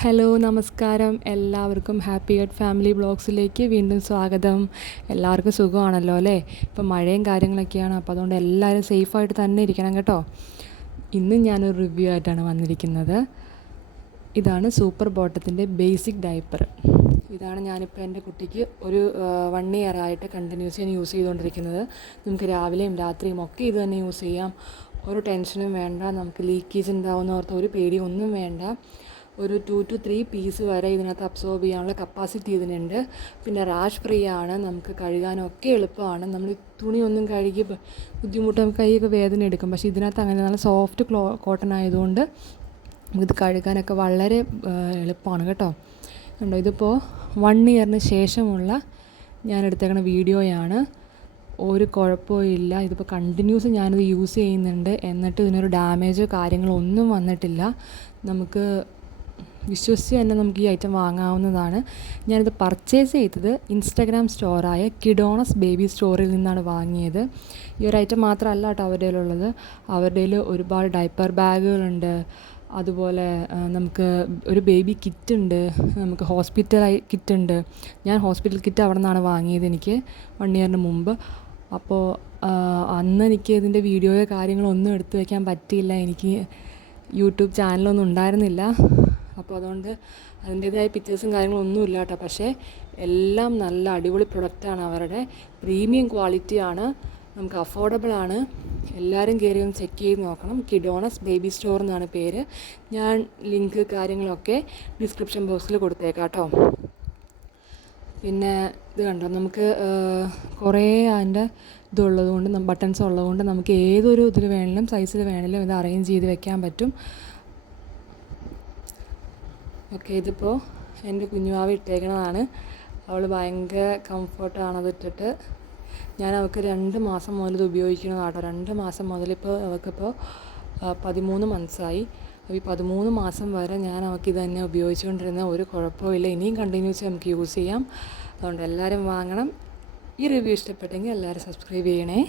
Hello നമസ്കാരം. എല്ലാവർക്കും happy Garh family ബ്ലോഗ്സിലേക്ക് വീണ്ടും സ്വാഗതം. എല്ലാവർക്കും സുഖമാണല്ലോ അല്ലേ? ഇപ്പം മഴയും കാര്യങ്ങളൊക്കെയാണ് അപ്പോൾ അതുകൊണ്ട് എല്ലാവരും സേഫായിട്ട് തന്നെ ഇരിക്കണം കേട്ടോ. ഇന്ന് ഞാനൊരു റിവ്യൂ ആയിട്ടാണ് വന്നിരിക്കുന്നത്. ഇതാണ് സൂപ്പർ ബോട്ടത്തിന്റെ ബേസിക് ഡയപ്പർ ഇതാണ് ഞാനിപ്പോൾ എന്റെ കുട്ടിക്ക് ഒരു വൺ ഇയർ ആയിട്ട് കണ്ടിന്യൂസ് ഞാൻ യൂസ് ചെയ്തുകൊണ്ടിരിക്കുന്നത്. നമുക്ക് രാവിലെയും രാത്രിയും ഒക്കെ ഇത് തന്നെ യൂസ് ചെയ്യാം. ഒരു ടെൻഷനും വേണ്ട നമുക്ക് ലീക്കേജ് ഉണ്ടാവുന്ന ഒരു പേടിയൊന്നും വേണ്ട. ഒരു ടു ടു ത്രീ പീസ് വരെ ഇതിനകത്ത് അബ്സോർബ് ചെയ്യാനുള്ള കപ്പാസിറ്റി ഇതിനുണ്ട്. പിന്നെ റാഷ് ഫ്രീ ആണ് നമുക്ക് കഴുകാനൊക്കെ എളുപ്പമാണ്. നമ്മൾ തുണിയൊന്നും കഴുകി ബുദ്ധിമുട്ട് നമുക്ക് കൈയൊക്കെ വേദന എടുക്കും. പക്ഷേ ഇതിനകത്ത് അങ്ങനെ നല്ല സോഫ്റ്റ് ക്ലോ കോട്ടൺ ആയതുകൊണ്ട് നമുക്കിത് കഴുകാനൊക്കെ വളരെ എളുപ്പമാണ് കേട്ടോ. കണ്ടോ ഇതിപ്പോൾ വൺ ഇയറിന് ശേഷമുള്ള ഞാൻ എടുത്തേക്കണ വീഡിയോയാണ്. ഒരു കുഴപ്പവും ഇല്ല. ഇതിപ്പോൾ കണ്ടിന്യൂസ് ഞാനിത് യൂസ് ചെയ്യുന്നുണ്ട്. എന്നിട്ട് ഇതിനൊരു ഡാമേജോ കാര്യങ്ങളോ ഒന്നും വന്നിട്ടില്ല. നമുക്ക് വിശ്വസിച്ച് തന്നെ നമുക്ക് ഈ ഐറ്റം വാങ്ങാവുന്നതാണ്. ഞാനിത് പർച്ചേസ് ചെയ്തത് ഇൻസ്റ്റാഗ്രാം സ്റ്റോറായ കിഡോണസ് ബേബി സ്റ്റോറിൽ നിന്നാണ് വാങ്ങിയത്. ഈ ഒരു ഐറ്റം മാത്രമല്ല കേട്ടോ അവരുടെ ഉള്ളത് അവരുടെ ഒരുപാട് ഡൈപ്പർ ബാഗുകളുണ്ട് അതുപോലെ നമുക്ക് ഒരു ബേബി കിറ്റ് ഉണ്ട്. നമുക്ക് ഹോസ്പിറ്റൽ കിറ്റ് ഉണ്ട്. ഞാൻ ഹോസ്പിറ്റൽ കിറ്റ് അവിടെ നിന്നാണ് വാങ്ങിയത് എനിക്ക് വൺ ഇയറിന് മുമ്പ്. അപ്പോൾ അന്ന് എനിക്ക് ഇതിന്റെ വീഡിയോയോ കാര്യങ്ങളോ ഒന്നും എടുത്തു വയ്ക്കാൻ പറ്റിയില്ല. എനിക്ക് യൂട്യൂബ് ചാനലൊന്നും ഉണ്ടായിരുന്നില്ല. അപ്പോൾ അതുകൊണ്ട് അതിന്റേതായ പിക്ചേഴ്സും കാര്യങ്ങളും ഒന്നുമില്ല കേട്ടോ. പക്ഷേ എല്ലാം നല്ല അടിപൊളി പ്രൊഡക്റ്റാണ് അവരുടെ. പ്രീമിയം ക്വാളിറ്റിയാണ് നമുക്ക് അഫോർഡബിൾ ആണ്. എല്ലാവരും കയറി ഒന്ന് ചെക്ക് ചെയ്ത് നോക്കണം. കിഡോണസ് ബേബി സ്റ്റോർ എന്നാണ് പേര്. ഞാൻ ലിങ്ക് കാര്യങ്ങളൊക്കെ ഡിസ്ക്രിപ്ഷൻ ബോക്സിൽ കൊടുത്തേക്കാം കേട്ടോ. പിന്നെ ഇത് കണ്ടോ? നമുക്ക് കുറേ അതിന്റെ ഇതുള്ളതുകൊണ്ട് ബട്ടൺസ് ഉള്ളതുകൊണ്ട് നമുക്ക് ഏതൊരു ഇതിൽ വേണമെങ്കിലും സൈസിൽ വേണമെങ്കിലും ഇത് അറേഞ്ച് ചെയ്ത് വെക്കാൻ പറ്റും. ഓക്കെ ഇതിപ്പോൾ എന്റെ കുഞ്ഞുമാവ ഇട്ടേക്കണതാണ്. അവൾ ഭയങ്കര കംഫർട്ടാണ് അത് ഇട്ടിട്ട്. ഞാൻ അവൾക്ക് രണ്ട് മാസം മുതൽ ഇത് ഉപയോഗിക്കണതാട്ടോ. രണ്ട് മാസം മുതലിപ്പോൾ അവൾക്കിപ്പോൾ പതിമൂന്ന് മന്ത്സായി അപ്പോൾ ഈ പതിമൂന്ന് മാസം വരെ ഞാൻ അവൾക്ക് ഇത് തന്നെ ഉപയോഗിച്ചുകൊണ്ടിരുന്ന. ഒരു കുഴപ്പമില്ല ഇനിയും കണ്ടിന്യൂസ് നമുക്ക് യൂസ് ചെയ്യാം. അതുകൊണ്ട് എല്ലാവരും വാങ്ങണം. ഈ റിവ്യൂ ഇഷ്ടപ്പെട്ടെങ്കിൽ എല്ലാവരും സബ്സ്ക്രൈബ് ചെയ്യണേ.